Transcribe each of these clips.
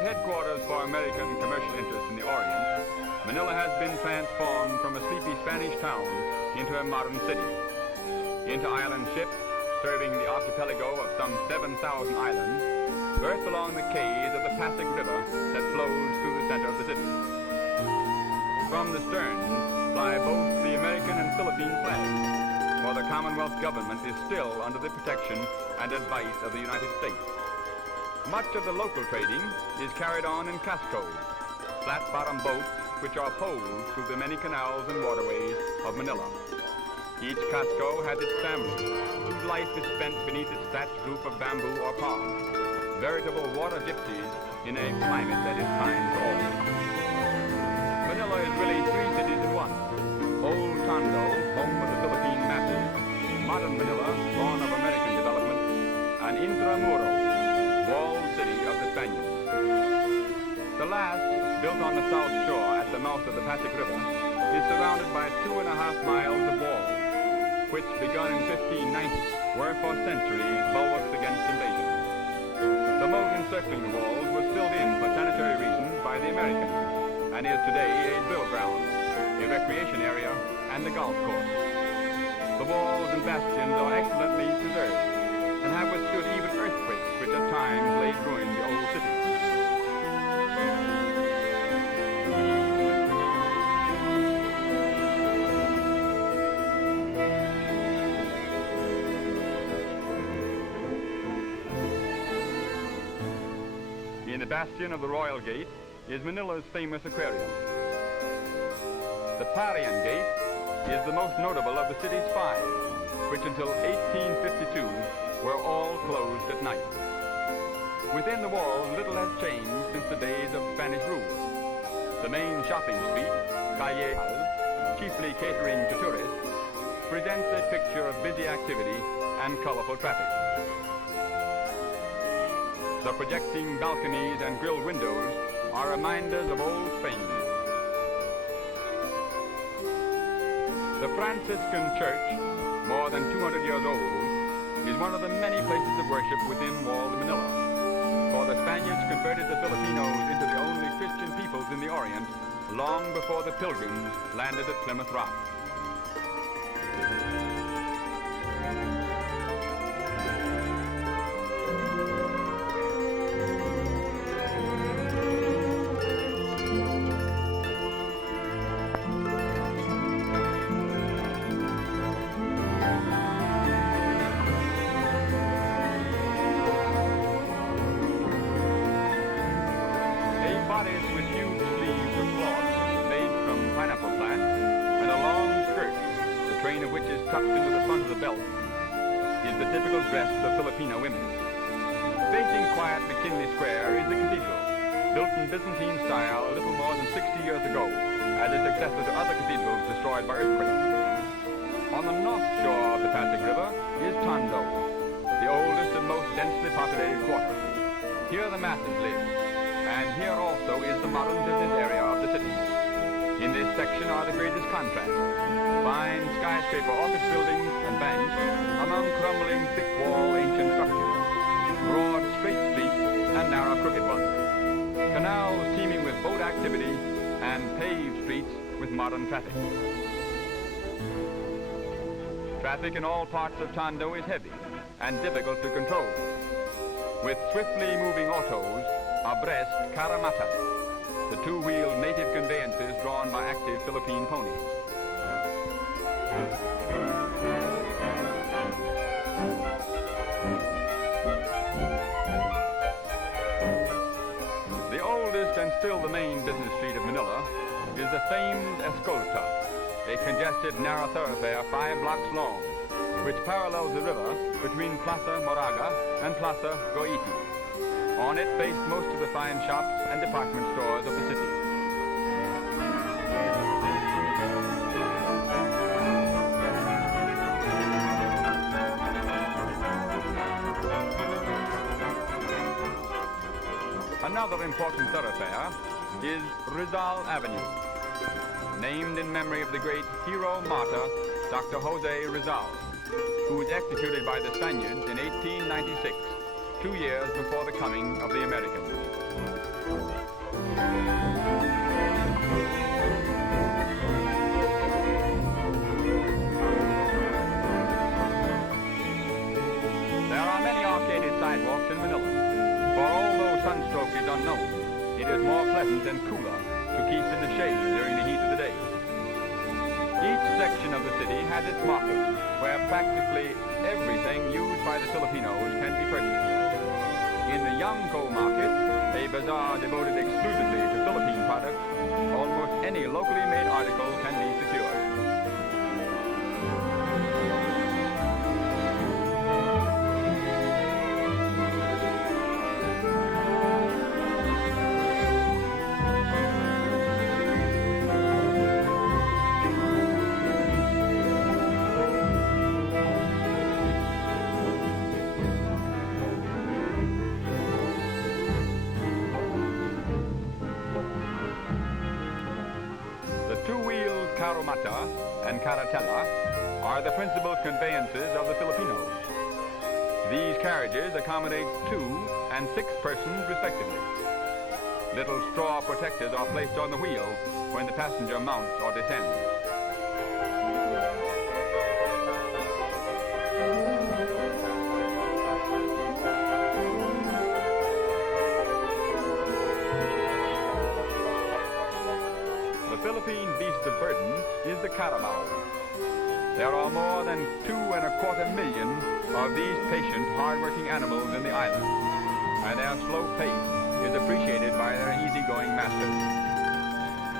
As headquarters for American commercial interests in the Orient, Manila has been transformed from a sleepy Spanish town into a modern city. Inter-island ships, serving the archipelago of some 7,000 islands, berth along the quays of the Pasig River that flows through the center of the city. From the stern fly both the American and Philippine flags, for the Commonwealth government is still under the protection and advice of the United States. Much of the local trading is carried on in cascos, flat-bottom boats which are poled through the many canals and waterways of Manila. Each casco has its family, whose life is spent beneath its thatched roof of bamboo or palm, veritable water gypsies in a climate that is kind to all. Manila is really three cities in one. Old Tondo, home of the Philippine masses, modern Manila, born of American development, and Intramuro, walled city of the Spaniards. The last, built on the south shore at the mouth of the Pasig River, is surrounded by 2.5 miles of walls, which, begun in 1590, were for centuries bulwarks against invasion. The moat encircling the walls was filled in for sanitary reasons by the Americans, and is today a drill ground, a recreation area, and a golf course. The walls and bastions are excellently preserved, and have withstood even earthquakes which at times laid ruin the old city. In the bastion of the Royal Gate is Manila's famous aquarium. The Parian Gate is the most notable of the city's 5, which until 1852 were all closed at night. Within the walls, little has changed since the days of Spanish rule. The main shopping street, Calle, chiefly catering to tourists, presents a picture of busy activity and colorful traffic. The projecting balconies and grilled windows are reminders of old Spain. The Franciscan Church, more than 200 years old, is one of the many places of worship within walled Manila. For the Spaniards converted the Filipinos into the only Christian peoples in the Orient long before the Pilgrims landed at Plymouth Rock. Bodice with huge sleeves of cloth made from pineapple plant and a long skirt, the train of which is tucked into the front of the belt, is the typical dress of Filipino women. Facing quiet McKinley Square is the cathedral, built in Byzantine style a little more than 60 years ago, as a successor to other cathedrals destroyed by earthquakes. On the north shore of the Pasig River is Tondo, the oldest and most densely populated quarter. Here the masses live. And here also is the modern business area of the city. In this section are the greatest contrasts. Fine skyscraper office buildings and banks among crumbling thick-wall ancient structures. Broad straight streets and narrow crooked ones. Canals teeming with boat activity and paved streets with modern traffic. Traffic in all parts of Tondo is heavy and difficult to control. With swiftly moving autos, abreast caramatas, the two-wheeled native conveyances drawn by active Philippine ponies. The oldest and still the main business street of Manila is the famed Escolta, a congested narrow thoroughfare 5 blocks long, which parallels the river between Plaza Moraga and Plaza Goiti. On it face most of the fine shops and department stores of the city. Another important thoroughfare is Rizal Avenue, named in memory of the great hero martyr, Dr. Jose Rizal, who was executed by the Spaniards in 1896, 2 years before the coming of the Americans. it is more pleasant and cooler to keep in the shade during the heat of the day. Each section of the city has its market, where practically everything used by the Filipinos can be purchased. In the Yangko market, a bazaar devoted exclusively to Philippine products, almost any locally made article can be secured. Two-wheeled caromata and caratella are the principal conveyances of the Filipinos. These carriages accommodate 2 and 6 persons respectively. Little straw protectors are placed on the wheel when the passenger mounts or descends. The Philippine beast of burden is the carabao. There are more than 2.25 million of these patient, hard-working animals in the island, and their slow pace is appreciated by their easygoing masters.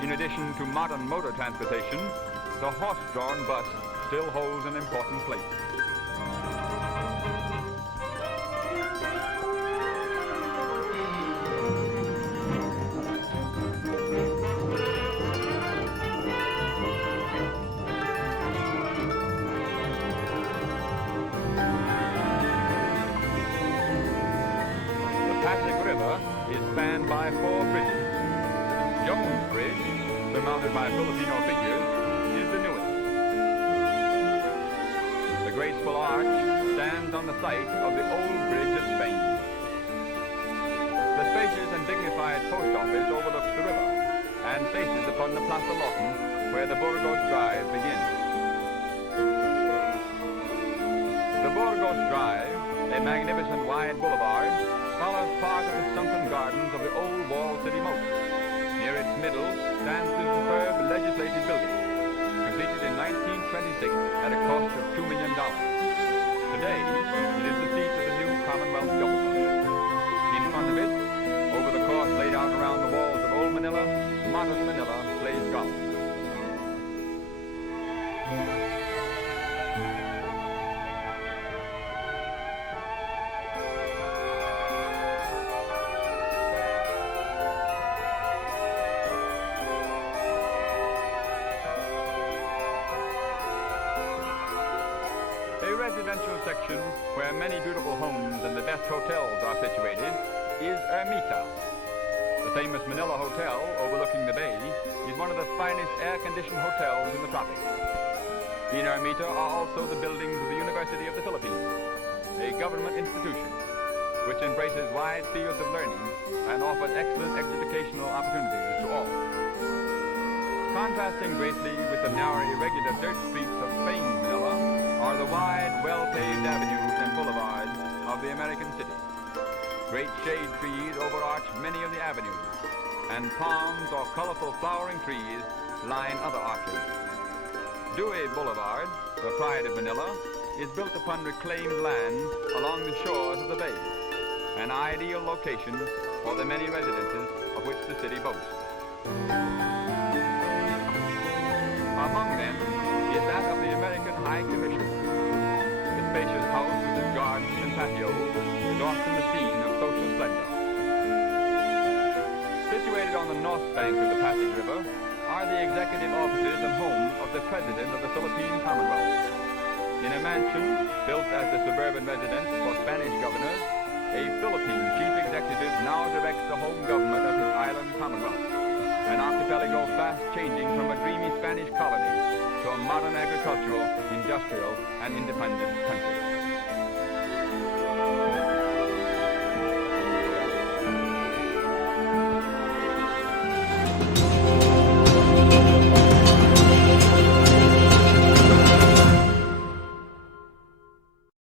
In addition to modern motor transportation, the horse-drawn bus still holds an important place. Is spanned by 4 bridges. Jones Bridge, surmounted by Filipino figures, is the newest. The graceful arch stands on the site of the old bridge of Spain. The spacious and dignified post office overlooks the river and faces upon the Plaza Lawton, where the Burgos Drive begins. The Burgos Drive, a magnificent wide boulevard, follows part of the sunken gardens of the old walled city moat. Near its middle stands the superb legislative building, completed in 1926 at a cost of $2 million. Today, it is the seat of the new Commonwealth government. In front of it, over the course laid out around the walls of Old Manila, modern Manila plays golf. A residential section where many beautiful homes and the best hotels are situated is Ermita. The famous Manila Hotel overlooking the bay is one of the finest air-conditioned hotels in the tropics. In Ermita are also the buildings of the University of the Philippines, a government institution which embraces wide fields of learning and offers excellent educational opportunities to all. Contrasting greatly with the narrow, irregular dirt streets of famed Manila are the wide, well-paved avenues and boulevards of the American city. Great shade trees overarch many of the avenues, and palms or colorful flowering trees line other arches. Dewey Boulevard, the pride of Manila, is built upon reclaimed land along the shores of the bay, an ideal location for the many residences of which the city boasts. Among them is that of the American High Commission. The spacious house with its gardens and patio is often the scene of social splendor. Situated on the north bank of the Pasig River are the executive offices and home of the President of the Philippine Commonwealth. In a mansion built as the suburban residence for Spanish governors, a Philippine chief executive now directs the home government of his island Commonwealth, an archipelago fast changing from a dreamy Spanish colony to a modern agricultural, industrial, and independent country.